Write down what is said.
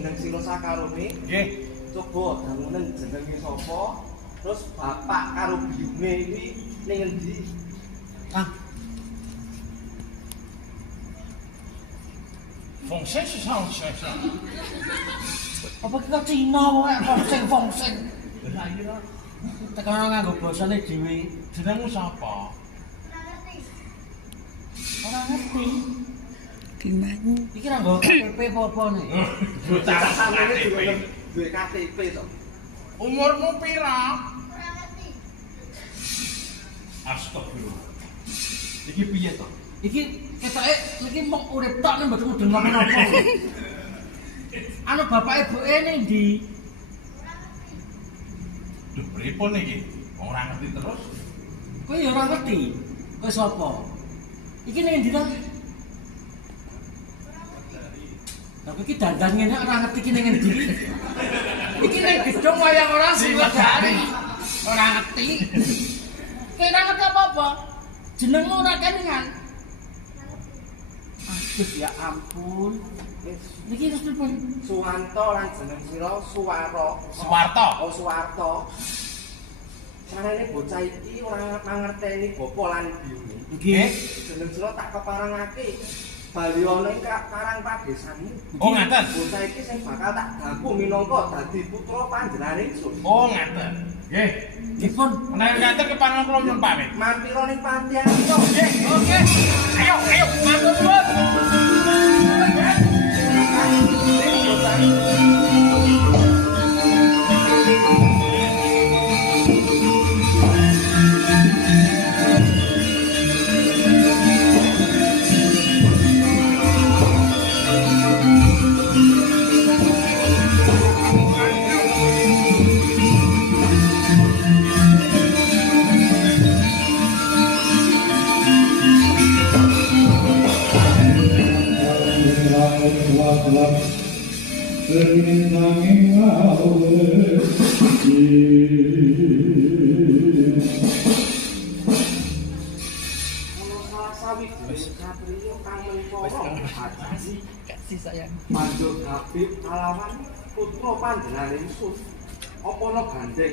jeneng sira sakarone. Nggih. Coba dangunen jenenge sapa? Terus bapak karo biyune iki ning endi? Ah. Fongsen sesang. Apa kita Cina wae fongseng. Lah iya. Tekan nganggo basane dhewe. Jenengmu sapa? Ora ngerti. Gimana? Iki ra nggo KTP apa nih? Bocah Sampeyan KTP. duwe KTP to. Umurmu pira? Astagfirullah. Iki piye to? Iki ketoke iki mung urip tok nek mboten mudun napa-napa. Anu bapak ibuke ning ndi? Duh, pripun iki? Wong ora ngerti terus. Kowe ya ora ngerti. Kowe sapa? Iki ning ndi to? Tapi iki dandan ngene ora ngerti iki ning ndi. Iki ning gedung wayang ora Singosari. Ora ngerti. Kira ngerti apa-apa? Jenengmu ora kelingan. Aduh ya ampun. Niki wis pripun? Suwanto lan jeneng sira Suwaro. Suwarto. Oh Suwarto. Carane bocah iki ora mangerteni bapa lan biyune. Nggih. Jeneng sira tak keparangake. Bali ana ing karang padesanmu. Oh, ngaten. Bocah iki sing bakal tak daku minangka dadi putra panjenengan ingsun. Oh, ngaten. Nggih. Dipun Menawi ngaten kepangan kula nyuwun pamit. Mampira ning pantian iki. Nggih. Oke. Ayo, matur nuwun. Kasih sayang. Banjur Habib kalawan putra panjenengan ingsun. Apa ana gandeng